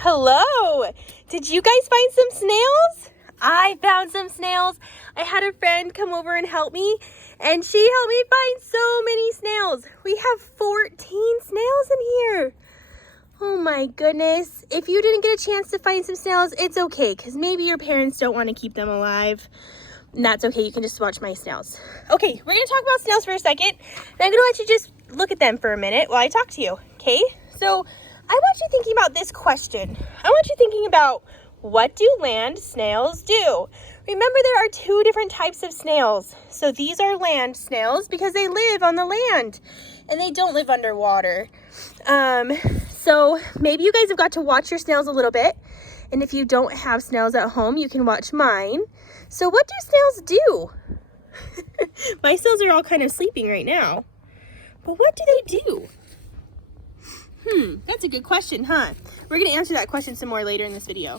Hello! Did you guys find some snails? I found some snails. I had a friend come over and help me, and she helped me find so many snails. We have 14 snails in here. Oh my goodness. If you didn't get a chance to find some snails, it's okay, because maybe your parents don't want to keep them alive. And that's okay, you can just watch my snails. Okay, we're gonna talk about snails for a second, and I'm gonna let you just look at them for a minute while I talk to you, okay? So I want you thinking about this question. I want you thinking about, what do land snails do? Remember, there are two different types of snails. So these are land snails because they live on the land and they don't live underwater. So maybe you guys have got to watch your snails a little bit. And if you don't have snails at home, you can watch mine. So what do snails do? My snails are all kind of sleeping right now. But what do they do? That's a good question, huh? We're going to answer that question some more later in this video.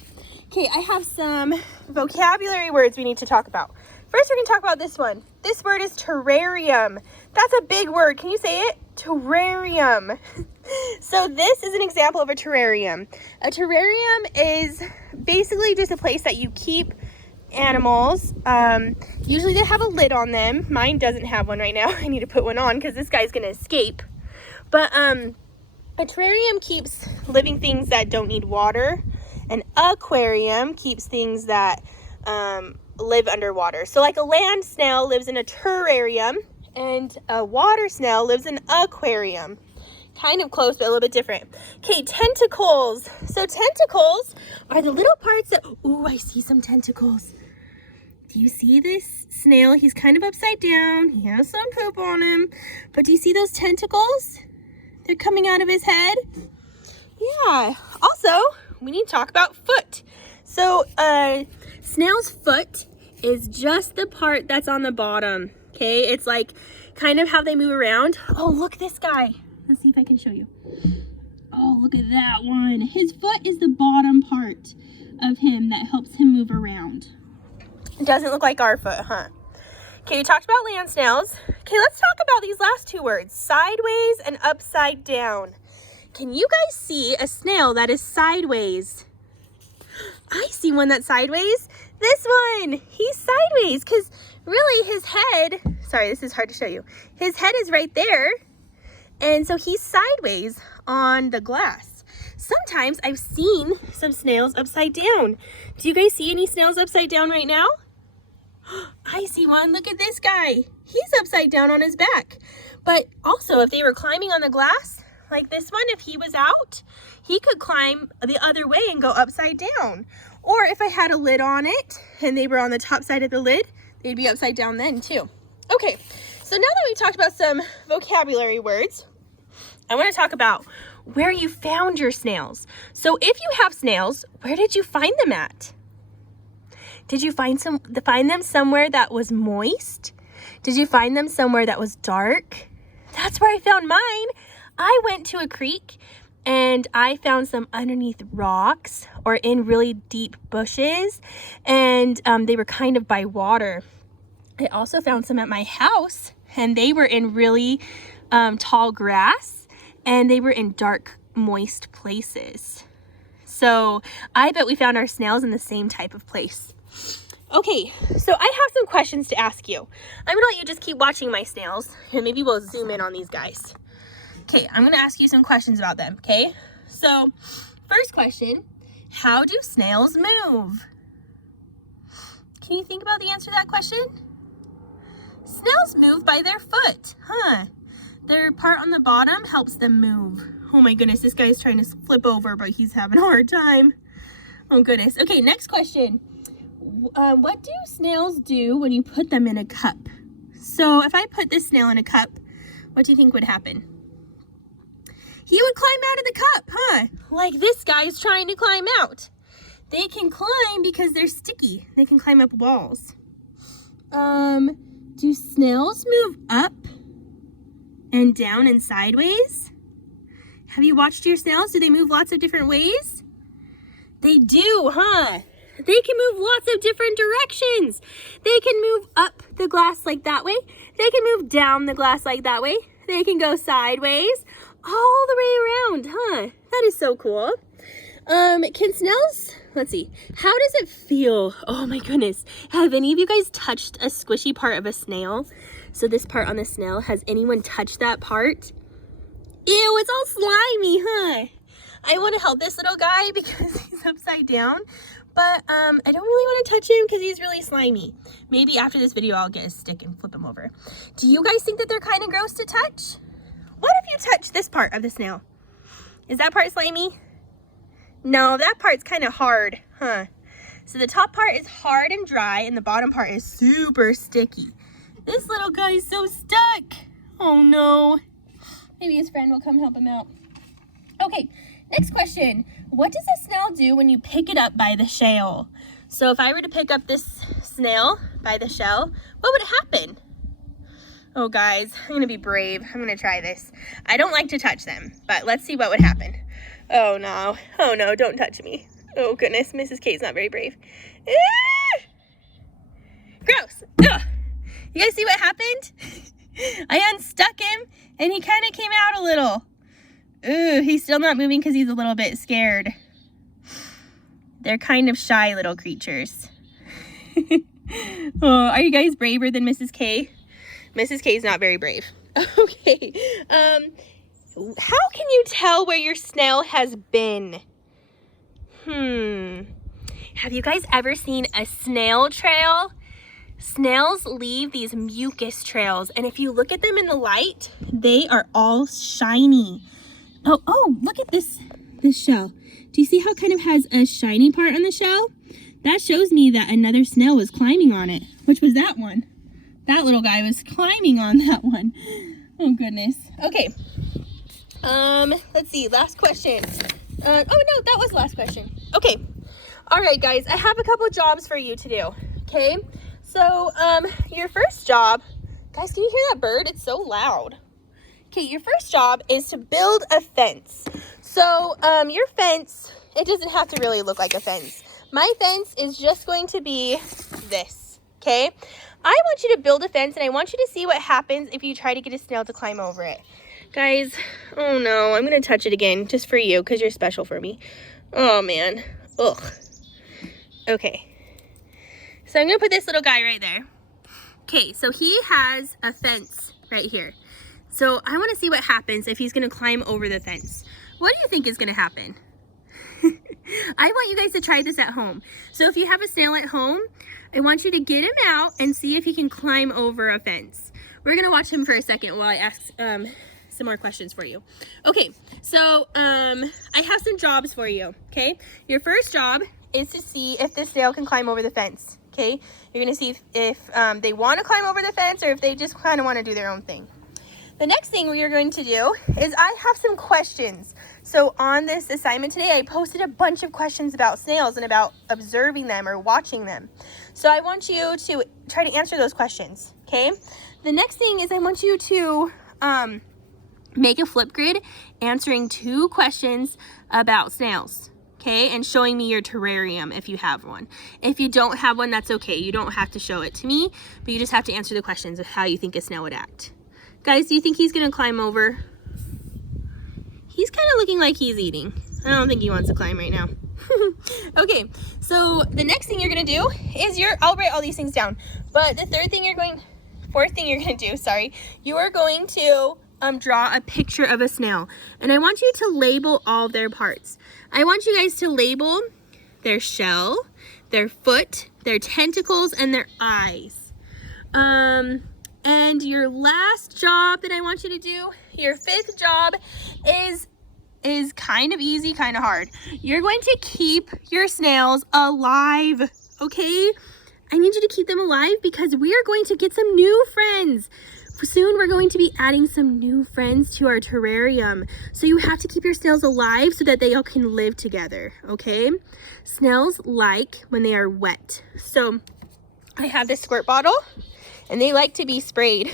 Okay, I have some vocabulary words we need to talk about. First, we're going to talk about this one. This word is terrarium. That's a big word. Can you say it? Terrarium. So this is an example of a terrarium. A terrarium is basically just a place that you keep animals. Usually they have a lid on them. Mine doesn't have one right now. I need to put one on because this guy's going to escape. But a terrarium keeps living things that don't need water. An aquarium keeps things that live underwater. So like a land snail lives in a terrarium and a water snail lives in an aquarium. Kind of close, but a little bit different. Okay, tentacles. So tentacles are the little parts that, ooh, I see some tentacles. Do you see this snail? He's kind of upside down. He has some poop on him. But do you see those tentacles? They're coming out of his head. Yeah. Also, we need to talk about foot. So, snail's foot is just the part that's on the bottom. Okay, it's like kind of how they move around. Oh, look at this guy. Let's see if I can show you. Oh, look at that one. His foot is the bottom part of him that helps him move around. It doesn't look like our foot, huh? Okay, we talked about land snails. Okay, let's talk about these last two words, sideways and upside down. Can you guys see a snail that is sideways? I see one that's sideways. This one, he's sideways because really his head, sorry, this is hard to show you. His head is right there. And so he's sideways on the glass. Sometimes I've seen some snails upside down. Do you guys see any snails upside down right now? I see one. Look at this guy. He's upside down on his back. But also, if they were climbing on the glass, like this one, if he was out, he could climb the other way and go upside down. Or if I had a lid on it and they were on the top side of the lid, they'd be upside down then too. Okay, so now that we've talked about some vocabulary words, I want to talk about where you found your snails. So if you have snails, where did you find them at? Did you find them somewhere that was moist? Did you find them somewhere that was dark? That's where I found mine. I went to a creek and I found some underneath rocks or in really deep bushes, and they were kind of by water. I also found some at my house, and they were in really tall grass, and they were in dark, moist places. So I bet we found our snails in the same type of place. Okay, so I have some questions to ask you. I'm gonna let you just keep watching my snails, and maybe we'll zoom in on these guys. Okay, I'm gonna ask you some questions about them, okay? So, first question, how do snails move? Can you think about the answer to that question? Snails move by their foot, huh? Their part on the bottom helps them move. Oh my goodness, this guy's trying to flip over, but he's having a hard time. Oh goodness. Okay, next question. What do snails do when you put them in a cup? So if I put this snail in a cup, what do you think would happen? He would climb out of the cup, huh? Like this guy's trying to climb out. They can climb because they're sticky. They can climb up walls. Do snails move up and down and sideways? Have you watched your snails? Do they move lots of different ways? They do, huh? They can move lots of different directions. They can move up the glass like that way. They can move down the glass like that way. They can go sideways, all the way around, huh? That is so cool. Can snails, let's see, how does it feel? Oh my goodness. Have any of you guys touched a squishy part of a snail? So this part on the snail, has anyone touched that part? Ew, it's all slimy, huh? I want to help this little guy because he's upside down, but I don't really want to touch him because he's really slimy. Maybe after this video, I'll get a stick and flip him over. Do you guys think that they're kind of gross to touch? What if you touch this part of the snail? Is that part slimy? No, that part's kind of hard, huh? So the top part is hard and dry, and the bottom part is super sticky. This little guy is so stuck. Oh no. Maybe his friend will come help him out. Okay, next question. What does a snail do when you pick it up by the shell? So if I were to pick up this snail by the shell, what would happen? Oh guys, I'm gonna be brave. I'm gonna try this. I don't like to touch them, but let's see what would happen. Oh no, don't touch me. Oh goodness, Mrs. K's not very brave. Ah! Gross. Ugh. You guys see what happened? I unstuck him and he kind of came out a little. Ooh, he's still not moving because he's a little bit scared. They're kind of shy little creatures. Oh, are you guys braver than Mrs. K? Mrs. K is not very brave. Okay. How can you tell where your snail has been? Have you guys ever seen a snail trail? Snails leave these mucus trails, and if you look at them in the light, they are all shiny. Oh, look at this shell. Do you see how it kind of has a shiny part on the shell? That shows me that another snail was climbing on it. Which was that one? That little guy was climbing on that one. Oh goodness. Okay. Let's see, last question. Oh no, that was the last question. Okay. All right, guys, I have a couple jobs for you to do. Okay. So, your first job, guys, can you hear that bird? It's so loud. Okay, your first job is to build a fence. So, your fence, it doesn't have to really look like a fence. My fence is just going to be this, okay? I want you to build a fence, and I want you to see what happens if you try to get a snail to climb over it. Guys, oh no, I'm going to touch it again just for you because you're special for me. Oh, man. Ugh. Okay. So I'm going to put this little guy right there. Okay, so he has a fence right here. So I want to see what happens if he's going to climb over the fence. What do you think is going to happen? I want you guys to try this at home. So if you have a snail at home, I want you to get him out and see if he can climb over a fence. We're going to watch him for a second while I ask some more questions for you. Okay, so I have some jobs for you, okay? Your first job is to see if the snail can climb over the fence. Okay, you're gonna see if they want to climb over the fence or if they just kind of want to do their own thing. The next thing we are going to do is I have some questions. So on this assignment today, I posted a bunch of questions about snails and about observing them or watching them. So I want you to try to answer those questions, okay? The next thing is I want you to make a flip grid answering 2 questions about snails. Okay, and showing me your terrarium if you have one. If you don't have one, that's okay. You don't have to show it to me, but you just have to answer the questions of how you think a snail would act. Guys, do you think he's gonna climb over? He's kind of looking like he's eating. I don't think he wants to climb right now. Okay, so the next thing you're gonna do is I'll write all these things down, but the fourth thing you're gonna do, you are going to draw a picture of a snail, and I want you to label all their parts. I want you guys to label their shell, their foot, their tentacles, and their eyes. And your last job that I want you to do, your 5th job, is kind of easy, kind of hard. You're going to keep your snails alive, okay? I need you to keep them alive because we are going to get some new friends. Soon we're going to be adding some new friends to our terrarium. So you have to keep your snails alive so that they all can live together, okay? Snails like when they are wet. So I have this squirt bottle and they like to be sprayed.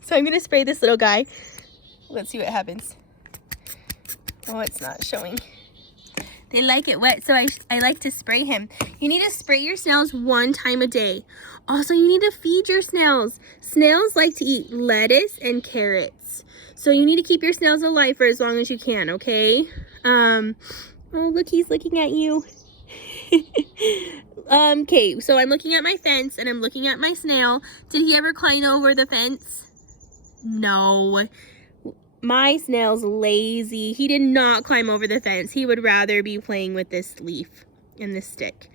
So I'm gonna spray this little guy. Let's see what happens. Oh, it's not showing. They like it wet, so I like to spray him. You need to spray your snails 1 time a day. Also, you need to feed your snails. Snails like to eat lettuce and carrots. So you need to keep your snails alive for as long as you can, okay? Oh, look, he's looking at you. Okay, so I'm looking at my fence and I'm looking at my snail. Did he ever climb over the fence? No. My snail's lazy. He did not climb over the fence. He would rather be playing with this leaf and this stick.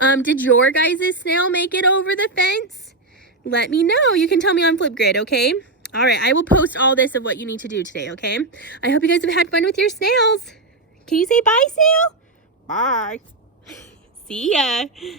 Did your guys' snail make it over the fence? Let me know. You can tell me on Flipgrid, okay? All right, I will post all this of what you need to do today, okay? I hope you guys have had fun with your snails. Can you say bye, snail? Bye. See ya.